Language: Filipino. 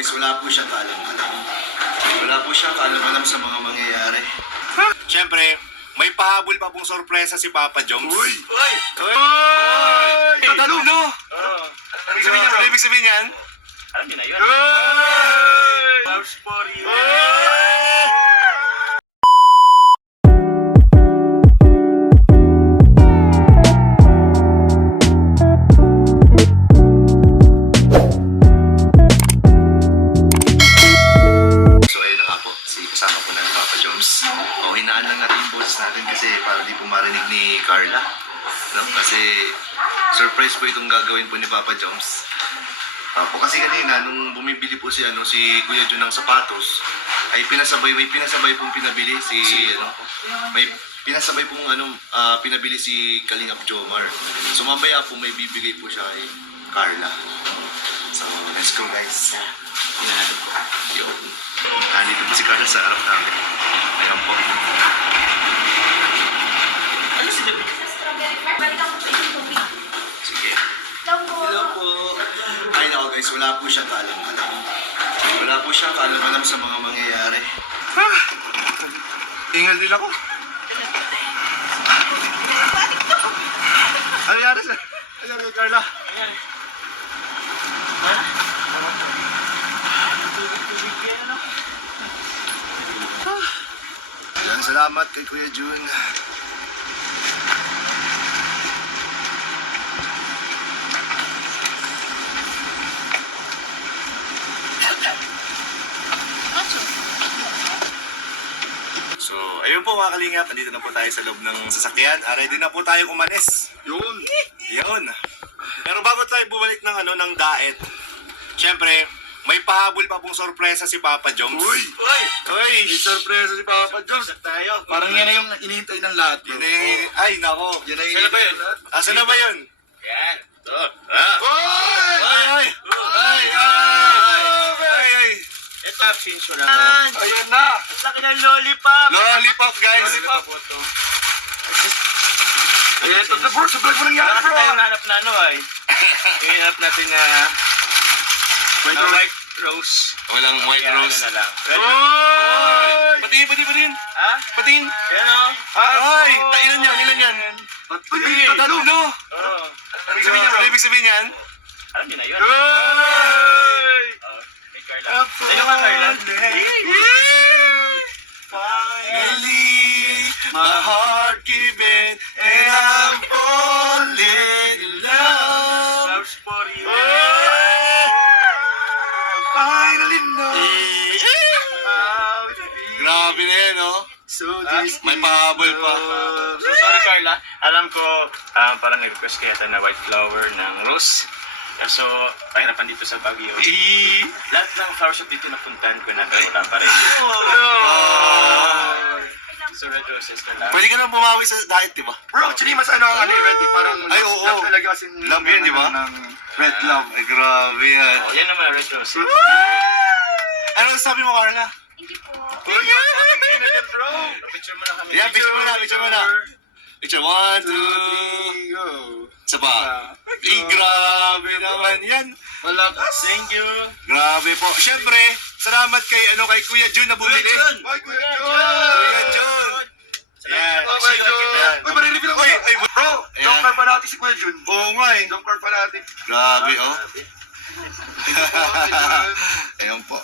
guys, wala po siyang kaalam-alam. Wala po siyang kaalam-alam sa mga mangyayari. Siyempre, may pahabol pa pong sorpresa si Papa Joms. Uy! Uy! Talo, no? Ano ibig sabihin yan? Alam niyo na yun. Loves for you. So ayun na nga po, kasama po na ni Papa Joms. O, hinaan lang natin yung boses natin kasi para di po marinig ni Carla. No? Kasi surprise po itong gagawin po ni Papa Joms. Kasi kanina, nung bumibili po si Kuya Jun ng sapatos, ay may pinasabay pong pinabili may pinasabay pong pinabili si Kalingap Jomar. So mamaya po may bibigay po siya kay Carla. So let's go guys. Hinahanap ko. Yun. Nandito po si Carla sa harap namin. Ayan po. Ano si David? Balikan ko sa yung tubig. Sige. Hello po. Ay nako guys, wala po siyang kaalam-alam. Wala po siyang kaalam-alam sa mga mangyayari. Ingal din ako. Ano nangyari kay Carla? Yan, salamat kay Kuya Jun. So, ayun po mga kalingap, nandito na po tayo sa loob ng sasakyan. Ready na po tayong umalis. Yun. Yun. Pero bago tayo bumalik ng daet, syempre, may pahabol pa pong sorpresa si Papa Joms. Uy! Uy! May sorpresa si Papa Joms. Tayo. Parang yan na yung inihintay ng lahat. Yun na yung... Ay, nako. Yan na yung Saan na ba yun? Saan na ba yun? Yan. Oy! Ay! Ay! Ay! Ito, sinso lang. Ayan na! Ang laki ng lollipop. Lollipop, guys! Lollipop po ito. Ayan, ito bro, sa vlog mo nangyari Wala kasi bro! tayong nahanap na ano ay. Yung hinap natin na white rose. Walang white Kaya rose. ano na lang. Oy! Patingin! Ha? Patingin! Yan o. Ay! Ilan yan? Uy, talo! No! Oo. Ano ibig sabihin yan? Alam niyo na yun. Oy! Hey, Carla. Sa'yo ka, Carla. Finally, my heart giving and I'm falling in love. Loves for you. Finally no! Grabe na yan, no? So May pahabol pa. So, sorry, Carla. Alam ko, parang nag-request kaya tayo na white flower ng rose. So, pahirapan dito sa Baguio. Lahat ng flower shop dito napuntahan ko na pero wala pa rin. So, red roses na lang. Pwede ka lang bumawi sa diet, di ba? Bro, actually mas ano ang red parang Ay, oo. love talaga kasi Love yun, di ba? ng red love. Ay, grabe yan. Oh, yan naman, red roses. Ano sabi mo, Carla? Hindi po. Bro! Picture mo na kami. Yeah, picture mo na. Picture, 1, 2... Go! Isa pa. Grabe naman yan. Malakas! Thank you. Grabe po. Siyempre, salamat kay Kuya Jun na bumili. Ay, Kuya John! Kuya Jun. Yan. Oh my God! Uy, marireveal ako! Ay, Bro! Ayan. Jump car pa natin si Kuya Jun. Oo nga eh. Jump car pa natin. Grabe, oh. Ayan po.